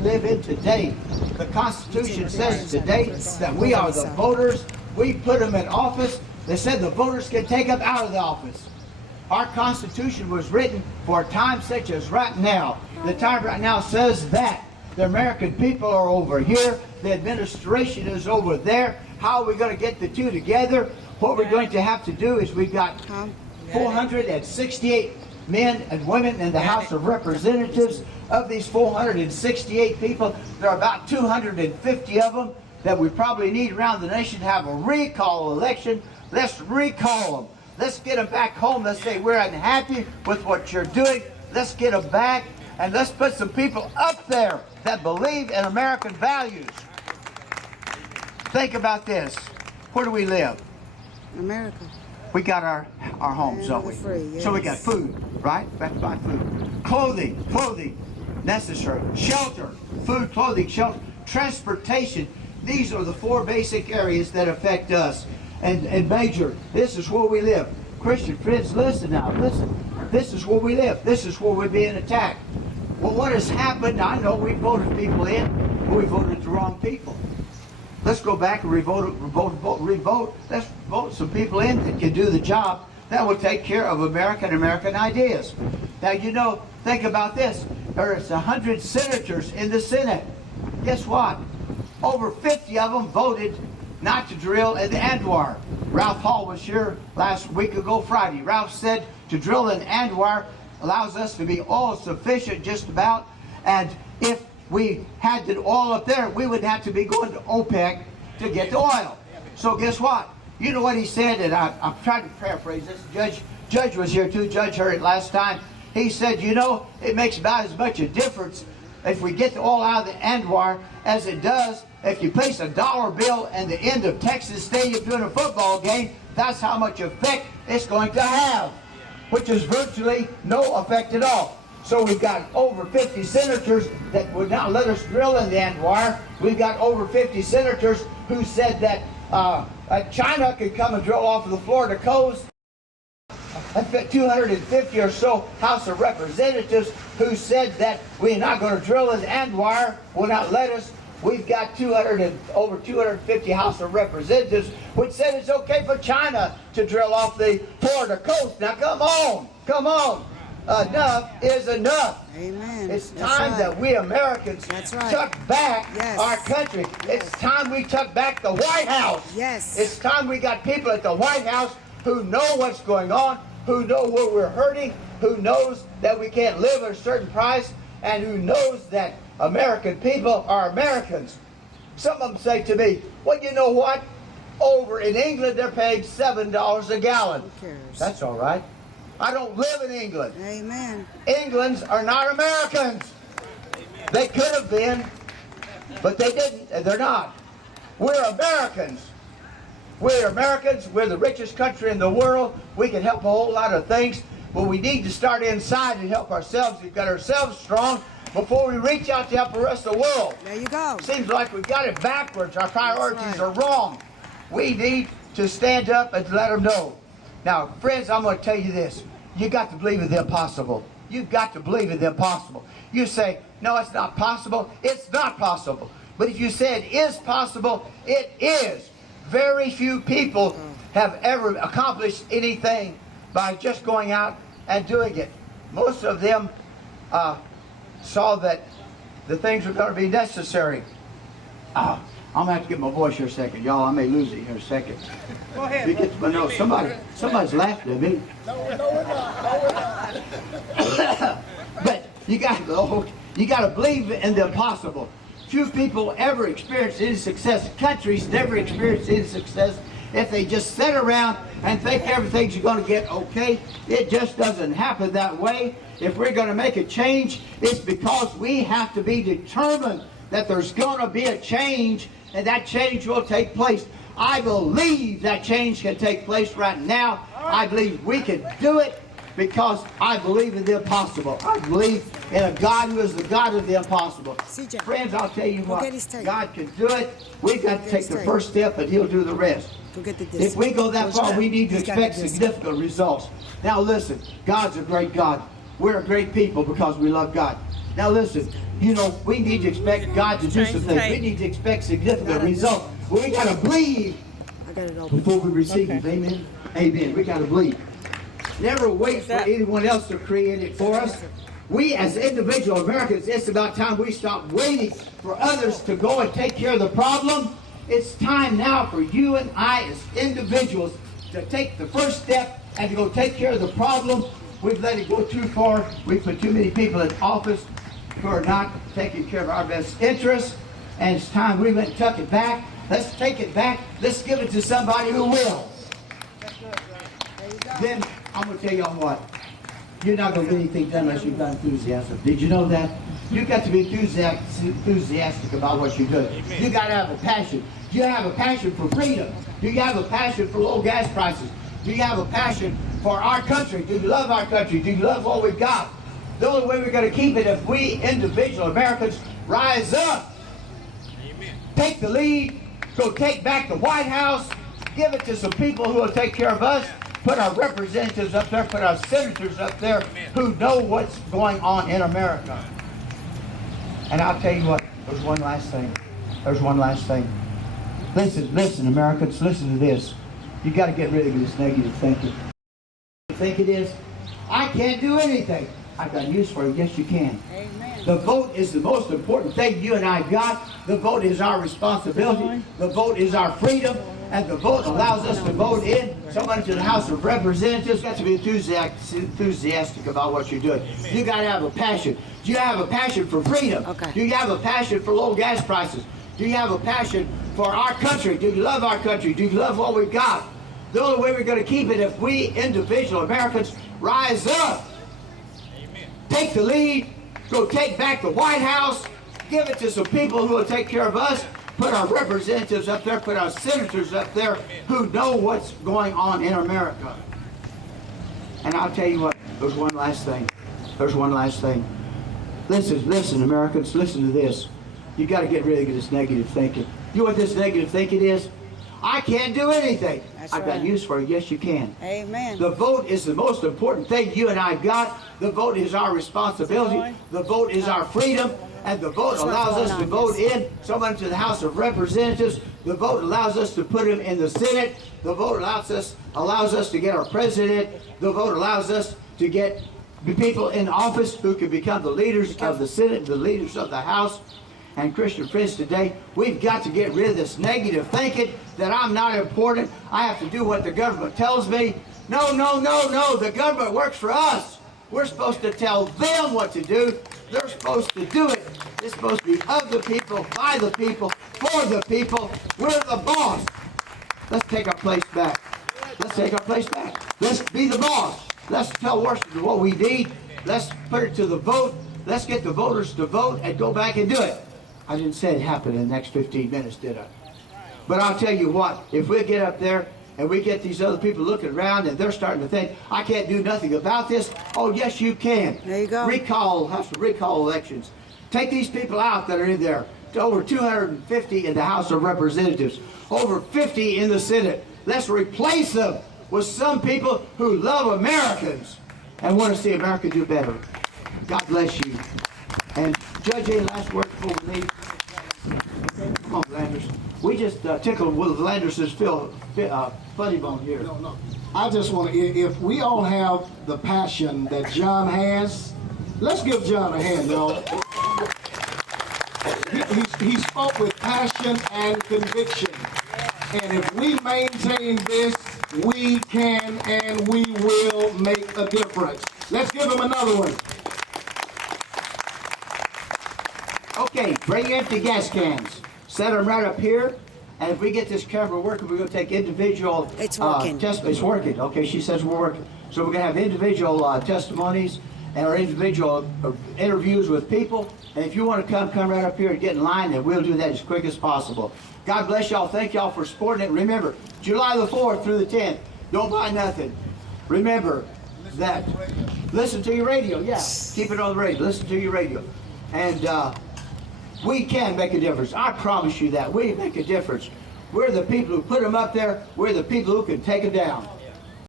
we live in today. The Constitution says today that we are the voters. We put them in office. They said the voters can take them out of the office. Our Constitution was written for a time such as right now. The time right now says that the American people are over here, the administration is over there. How are we going to get the two together? What we're going to have to do is we've got 468 men and women in the House of Representatives. Of these 468 people, there are about 250 of them that we probably need around the nation to have a recall election. Let's recall them. Let's get them back home. Let's say we're unhappy with what you're doing. Let's get them back, and let's put some people up there that believe in American values. Think about this. Where do we live? America. We got our homes, don't we? Free, yes. So we got food, right? We have to buy food. Clothing, necessary. Shelter, food, clothing, shelter. Transportation. These are the four basic areas that affect us. And major, this is where we live. Christian friends, listen now, listen. This is where we live. This is where we're being attacked. Well, what has happened? I know we voted people in, but we voted the wrong people. Let's go back and revote. Let's vote some people in that can do the job. That will take care of American ideas. Now, you know, think about this. There's 100 senators in the Senate. Guess what? Over 50 of them voted not to drill in the Anwar. Ralph Hall was here last week ago Friday. Ralph said to drill in Anwar allows us to be oil sufficient just about, and if we had the oil up there, we would have to be going to OPEC to get the oil. So guess what? You know what he said, and I'm trying to paraphrase this. Judge was here too. Judge heard it last time. He said, you know, it makes about as much a difference if we get the oil out of the Anwar as it does if you place a dollar bill in the end of Texas Stadium during a football game. That's how much effect it's going to have, which is virtually no effect at all. So we've got over 50 senators that would not let us drill in the Anwar. We've got over 50 senators who said that China could come and drill off of the Florida coast. I've got 250 or so House of Representatives who said that we're not going to drill in the Anwar, will not let us. We've got over 250 House of Representatives which said it's okay for China to drill off the Florida coast. Now come on. Enough is enough. Amen. It's time that we Americans tuck back our country. It's time we tuck back the White House. Yes. It's time we got people at the White House who know what's going on, who know where we're hurting, who knows that we can't live at a certain price, and who knows that American people are Americans. Some of them say to me, well, you know what? Over in England, they're paying $7 a gallon. Who cares? That's all right. I don't live in England. Amen. Englands are not Americans. They could have been, but they didn't, and they're not. We're Americans. We're Americans. We're the richest country in the world. We can help a whole lot of things, but we need to start inside and help ourselves. We've got ourselves strong before we reach out to help the rest of the world. There you go. Seems like we've got it backwards. Our priorities are wrong. We need to stand up and let them know. Now, friends, I'm going to tell you this. You got to believe in the impossible. You've got to believe in the impossible. You say, no, it's not possible. It's not possible. But if you say it is possible, it is. Very few people have ever accomplished anything by just going out and doing it. Most of them saw that the things were going to be necessary. I'm going to have to get my voice here a second. Y'all, I may lose it here a second. Go ahead. You get to know somebody's laughing at me. No, we're not. But you got to believe in the impossible. Few people ever experience any success. Countries never experience any success if they just sit around and think everything's going to get okay. It just doesn't happen that way. If we're going to make a change, it's because we have to be determined that there's going to be a change, and that change will take place. I believe that change can take place right now. I believe we can do it because I believe in the impossible. I believe in a God who is the God of the impossible. Friends, I'll tell you what, God can do it. We've got to take the first step and He'll do the rest. If we go that far, we need to expect significant results. Now listen, God's a great God. We're a great people because we love God. Now listen, you know, we need to expect God to do some things. We need to expect significant results. But we got to believe before we receive it. Amen? Amen. We got to believe. Never wait for anyone else to create it for us. We as individual Americans, it's about time we stop waiting for others to go and take care of the problem. It's time now for you and I as individuals to take the first step and to go take care of the problem. We've let it go too far. We've put too many people in office who are not taking care of our best interests. And it's time we went and took it back. Let's take it back. Let's give it to somebody who will. Then I'm going to tell y'all what. You're not going to get anything done unless you've got enthusiasm. Did you know that? You've got to be enthusiastic about what you're doing. You got to have a passion. Do you have a passion for freedom? Do you have a passion for low gas prices? Do you have a passion for our country? Do you love our country? Do you love what we've got? The only way we're going to keep it if we individual Americans rise up. Amen. Take the lead. Go take back the White House. Give it to some people who will take care of us. Put our representatives up there. Put our senators up there who know what's going on in America. And I'll tell you what. There's one last thing. There's one last thing. Listen, Americans. Listen to this. You got to get rid of this negative thinking. You think it is? I can't do anything. I've got news for you. Yes, you can. Amen. The vote is the most important thing you and I got. The vote is our responsibility. The vote is our freedom. And the vote allows us to vote in somebody to the House of Representatives. You got to be enthusiastic about what you're doing. You got to have a passion. Do you have a passion for freedom? Okay. Do you have a passion for low gas prices? Do you have a passion for our country? Do you love our country? Do you love what we've got? The only way we're going to keep it if we individual Americans rise up. Amen. Take the lead. Go take back the White House. Give it to some people who will take care of us. Put our representatives up there. Put our senators up there who know what's going on in America. And I'll tell you what. There's one last thing. There's one last thing. Listen, Americans. Listen to this. You got to get rid of this negative thinking. You know what this negative thinking is? I can't do anything. I've got news for you. Yes, you can. Amen. The vote is the most important thing you and I got. The vote is our responsibility. The vote is our freedom. And the vote allows us to vote in someone to the House of Representatives. The vote allows us to put him in the Senate. The vote allows us to get our president. The vote allows us to get the people in office who can become the leaders of the Senate, the leaders of the House. And Christian friends, today, we've got to get rid of this negative thinking that I'm not important. I have to do what the government tells me. No, no, no, no. The government works for us. We're supposed to tell them what to do. They're supposed to do it. It's supposed to be of the people, by the people, for the people. We're the boss. Let's take our place back. Let's take our place back. Let's be the boss. Let's tell Washington what we need. Let's put it to the vote. Let's get the voters to vote and go back and do it. I didn't say it happened in the next 15 minutes, did I? But I'll tell you what, if we get up there and we get these other people looking around and they're starting to think, I can't do nothing about this. Oh, yes, you can. There you go. Have some recall elections. Take these people out that are in there. To over 250 in the House of Representatives, over 50 in the Senate. Let's replace them with some people who love Americans and want to see America do better. God bless you. And Judge, any last word before we leave? Come on, Landers. We just tickled with Landers' funny bone here. No. I just want to, if we all have the passion that John has, let's give John a hand, y'all. He spoke with passion and conviction. And if we maintain this, we can and we will make a difference. Let's give him another one. Okay, bring your empty gas cans. Set them right up here. And if we get this camera working, we're going to take individual... It's working. It's working. Okay, she says we're working. So we're going to have individual testimonies and our individual interviews with people. And if you want to come right up here and get in line, and we'll do that as quick as possible. God bless y'all. Thank y'all for supporting it. Remember, July the 4th through the 10th, don't buy nothing. Remember that. Listen to your radio. Yeah, keep it on the radio. Listen to your radio. And we can make a difference. I promise you that. We make a difference. We're the people who put them up there. We're the people who can take them down.